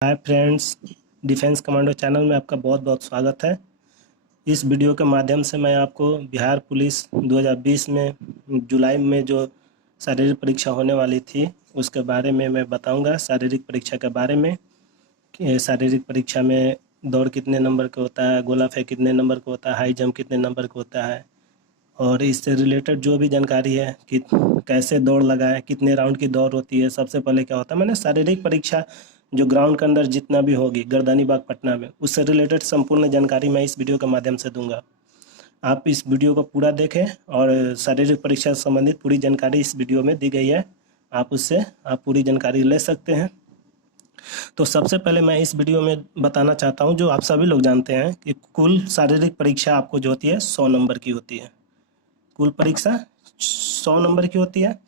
Hi friends, defence commando channel में आपका बहुत बहुत स्वागत है। इस वीडियो के माध्यम से मैं आपको बिहार पुलिस 2020 में जुलाई में जो शारीरिक परीक्षा होने वाली थी उसके बारे में मैं बताऊंगा। शारीरिक परीक्षा के बारे में कि शारीरिक परीक्षा में दौड़ कितने नंबर का होता है, गोला फेंक कितने नंबर का होता है, हाई जंप कितने नंबर का होता है और इससे रिलेटेड जो भी जानकारी है कि कैसे दौड़ लगाएं, कितने राउंड की दौड़ होती है, सबसे पहले क्या होता है, मैंने शारीरिक परीक्षा जो ग्राउंड के अंदर जितना भी होगी गर्दनी बाग पटना में, उससे रिलेटेड संपूर्ण जानकारी मैं इस वीडियो के माध्यम से दूंगा। आप इस वीडियो को पूरा देखें और शारीरिक परीक्षा से संबंधित पूरी जानकारी इस वीडियो में दी गई है, आप पूरी जानकारी ले सकते हैं। तो सबसे पहले मैं इस वीडियो में बताना चाहता हूँ, जो आप सभी लोग जानते हैं कि कुल शारीरिक परीक्षा आपको जो होती है 100 नंबर की होती है। कुल परीक्षा 100 नंबर की होती है,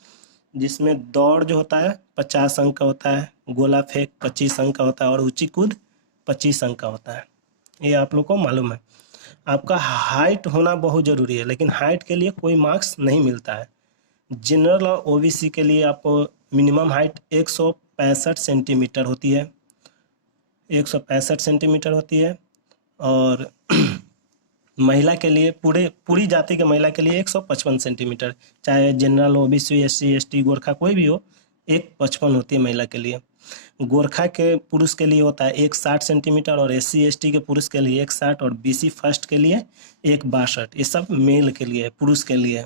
जिसमें दौड़ जो होता है 50 अंक का होता है, गोला फेंक 25 अंक का होता है और ऊंची कूद 25 अंक का होता है। ये आप लोग को मालूम है। आपका हाइट होना बहुत ज़रूरी है, लेकिन हाइट के लिए कोई मार्क्स नहीं मिलता है। जनरल और ओबीसी के लिए आपको मिनिमम हाइट 165 सेंटीमीटर होती है, 165 सेंटीमीटर होती है। और महिला के लिए पूरी जाति के महिला के लिए 155 सेंटीमीटर, चाहे general OBC SC ST Gorkha कोई भी हो, 155 होती है महिला के लिए। गोरखा के पुरुष के लिए होता है 160 सेंटीमीटर और एससी एसटी के पुरुष के लिए 160 और बीसी फर्स्ट के लिए 162। ये सब मेल के लिए, पुरुष के लिए।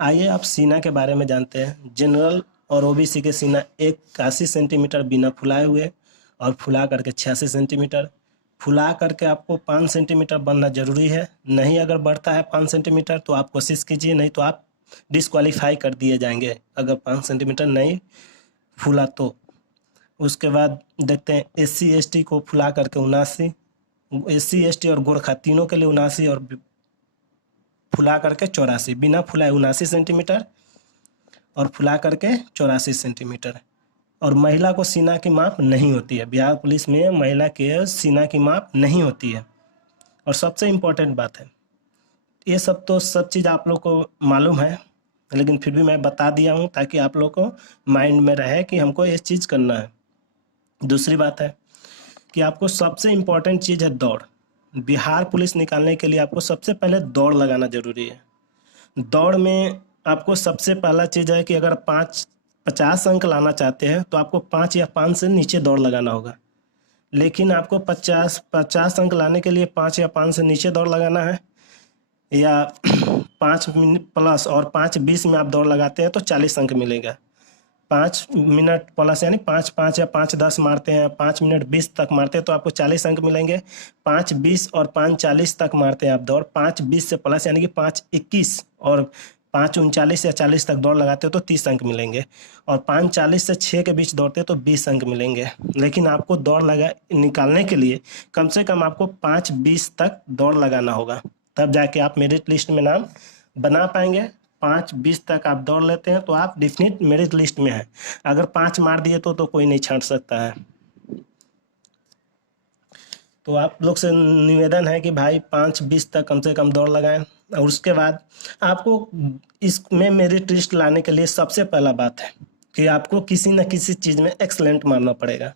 आइए आप सीना के बारे में जानते हैं। जनरल और ओबीसी के सीना 81 सेंटीमीटर बिना फुलाए हुए और फुला करके 86 सेंटीमीटर। फुला करके आपको 5 सेंटीमीटर बनना जरूरी है, नहीं अगर बढ़ता है 5 सेंटीमीटर तो आप कोशिश कीजिए, नहीं तो आप डिस्क्वालीफाई कर दिए जाएंगे अगर 5 सेंटीमीटर नहीं फूला तो। उसके बाद देखते हैं एससी एसटी को फुला करके 79, एससी एसटी और गोरखा तीनों के लिए 79 और फुला करके 84, बिना फुलाए 79 सेंटीमीटर और फुला करके 84 सेंटीमीटर। और महिला को सीना की माप नहीं होती है, बिहार पुलिस में महिला के सीना की माप नहीं होती है। और सबसे इम्पोर्टेंट बात है, ये सब तो सब चीज़ आप लोग को मालूम है, लेकिन फिर भी मैं बता दिया हूँ ताकि आप लोग को माइंड में रहे कि हमको ये चीज़ करना है। दूसरी बात है कि आपको सबसे इम्पोर्टेंट चीज़ है दौड़। बिहार पुलिस निकालने के लिए आपको सबसे पहले दौड़ लगाना जरूरी है। दौड़ में आपको सबसे पहला चीज़ है कि अगर 50 अंक लाना चाहते हैं तो आपको 5 या 5 से नीचे दौड़ लगाना होगा। लेकिन आपको 50 अंक लाने के लिए 5 या 5 से नीचे दौड़ लगाना है, या 5 मिनट प्लस और 5:20 में आप दौड़ लगाते हैं तो 40 अंक मिलेगा। 5 मिनट प्लस यानी 5:05 या 5:10 मारते हैं, 5 मिनट 20 तक मारते हैं तो आपको 40 अंक मिलेंगे। 5:20 और 5:40 तक मारते हैं आप दौड़, 5:20 से प्लस यानी कि 5:21 और 5:39 या 40 तक दौड़ लगाते हो तो 30 अंक मिलेंगे। और 5:40 से 6 के बीच दौड़ते हो तो 20 अंक मिलेंगे। लेकिन आपको दौड़ निकालने के लिए कम से कम आपको 5:20 तक दौड़ लगाना होगा, तब जाके आप मेरिट लिस्ट में नाम बना पाएंगे। 5:20 तक आप दौड़ लेते हैं तो आप डेफिनेट मेरिट लिस्ट में हैं। अगर 5 मार दिए तो कोई नहीं छांट सकता है। तो आप लोग से निवेदन है कि भाई 5:20 तक कम से कम दौड़ लगाएं। और उसके बाद आपको इसमें मेरिट लिस्ट लाने के लिए सबसे पहला बात है कि आपको किसी न किसी चीज़ में एक्सलेंट मारना पड़ेगा,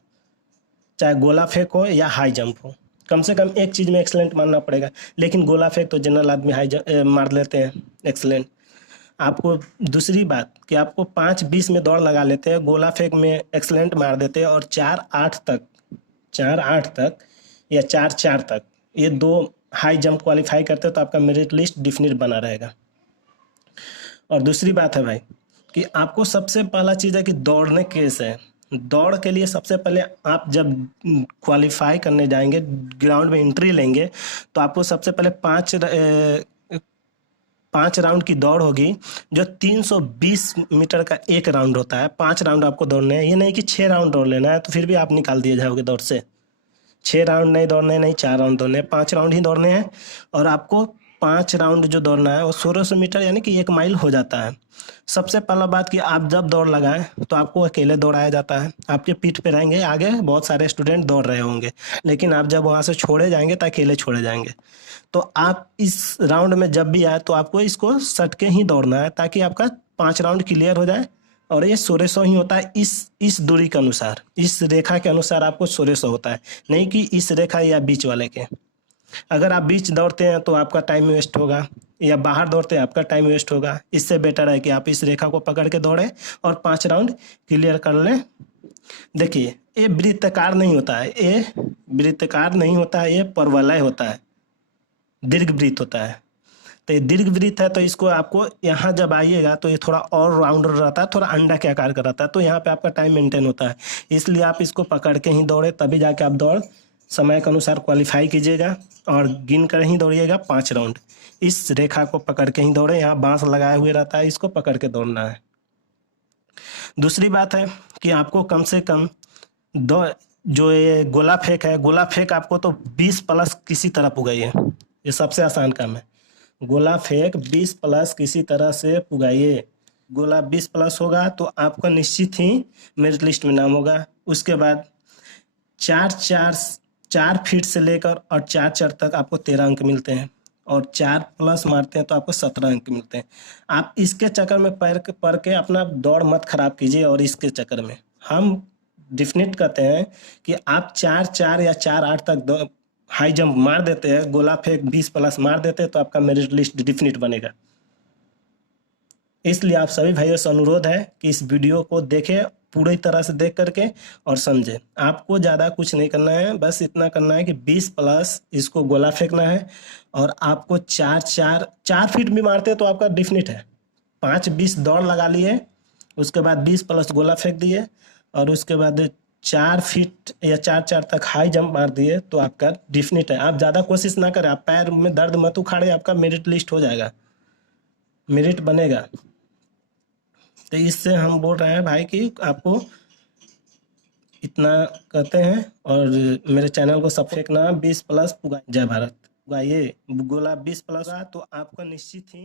चाहे गोला फेंक हो या हाई जंप हो, कम से कम एक चीज़ में एक्सलेंट मारना पड़ेगा। लेकिन गोला फेंक तो जनरल आदमी मार लेते हैं एक्सलेंट। आपको दूसरी बात कि आपको 5:20 में दौड़ लगा लेते हैं, गोला फेंक में एक्सलेंट मार देते हैं और 4:08 तक या 4:04 तक ये 2 हाई जंप क्वालिफाई करते हैं तो आपका मेरिट लिस्ट डिफिनिट बना रहेगा। और दूसरी बात है भाई कि आपको सबसे पहला चीज़ है कि दौड़ने कैसे है। दौड़ के लिए सबसे पहले आप जब क्वालिफाई करने जाएंगे, ग्राउंड में एंट्री लेंगे, तो आपको सबसे पहले 5 राउंड की दौड़ होगी, जो 320 मीटर का एक राउंड होता है। 5 राउंड आपको दौड़ने हैं, ये नहीं कि 6 राउंड दौड़ लेना है तो फिर भी आप निकाल दिए जाओगे दौड़ से। 6 राउंड नहीं दौड़ने, नहीं 4 राउंड दौड़ने हैं, 5 राउंड ही दौड़ने हैं। और आपको 5 राउंड जो दौड़ना है वो 1600 मीटर यानी कि 1 माइल हो जाता है। सबसे पहला बात कि आप जब दौड़ लगाएं तो आपको अकेले दौड़ाया जाता है, आपके पीठ पे रहेंगे, आगे बहुत सारे स्टूडेंट दौड़ रहे होंगे, लेकिन आप जब वहाँ से छोड़े जाएंगे तो अकेले छोड़े जाएंगे। तो आप इस राउंड में जब भी आए तो आपको इसको सट के ही दौड़ना है ताकि आपका 5 राउंड क्लियर हो जाए, और ये 1600 ही होता है इस दूरी के अनुसार, इस रेखा के अनुसार आपको 1600 होता है, नहीं कि इस रेखा या बीच वाले के। अगर आप बीच दौड़ते हैं तो आपका टाइम वेस्ट होगा, या बाहर दौड़ते हैं आपका टाइम वेस्ट होगा। इससे बेटर है कि आप इस रेखा को पकड़ के दौड़े और 5 राउंड क्लियर कर लें। देखिए, ये वृत्ताकार नहीं होता है, ये वृत्ताकार नहीं होता है, ये परवलय होता है, दीर्घ वृत्त होता है। तो ये दीर्घ वृत्त है, तो इसको आपको यहाँ जब आइएगा तो ये थोड़ा और राउंडर रहता है, थोड़ा अंडा के आकार का रहता है, तो यहाँ पे आपका टाइम मेंटेन होता है। इसलिए आप इसको पकड़ के ही दौड़े, तभी जाके आप दौड़ समय के अनुसार क्वालिफाई कीजिएगा, और गिन कर ही दौड़िएगा 5 राउंड। इस रेखा को पकड़ के ही दौड़े, यहाँ बांस लगाए हुए रहता है, इसको पकड़ के दौड़ना है। दूसरी बात है कि आपको कम से कम दो, जो ये गोला फेंक है, गोला फेंक आपको तो 20 प्लस किसी तरह पुगाइए, ये सबसे आसान काम है। गोला फेंक 20 प्लस किसी तरह से पुगाइए। गोला 20 प्लस होगा तो आपका निश्चित ही मेरिट लिस्ट में नाम होगा। उसके बाद 4 फीट से लेकर और 4 तक आपको 13 अंक मिलते हैं, और 4 प्लस मारते हैं तो आपको 17 अंक मिलते हैं। आप इसके चक्कर में पढ़ के अपना दौड़ मत खराब कीजिए, और इसके चक्कर में हम डिफिनेट कहते हैं कि आप 4 या 4 तक हाई जंप मार देते हैं, गोला फेंक 20 प्लस मार देते हैं, तो आपका मेरिट लिस्ट डिफिनेट बनेगा। इसलिए आप सभी भाइयों से अनुरोध है कि इस वीडियो को देखें, पूरी तरह से देख करके और समझें। आपको ज़्यादा कुछ नहीं करना है, बस इतना करना है कि 20 प्लस इसको गोला फेंकना है, और आपको 4 फीट भी मारते हैं तो आपका डिफिनिट है। 5-20 दौड़ लगा लिए, उसके बाद 20 प्लस गोला फेंक दिए, और उसके बाद 4 फीट या 4 तक हाई जंप मार दिए, तो आपका डिफिनिट है। आप ज़्यादा कोशिश ना करें, आप पैर में दर्द मत उखाड़े, आपका मेरिट लिस्ट हो जाएगा, मेरिट बनेगा। तो इससे हम बोल रहे हैं भाई कि आपको इतना कहते हैं, और मेरे चैनल को सब फेंकना 20 प्लस पुगा। जय भारत। पुगाइए, गोला 20 प्लस तो आपका निश्चित ही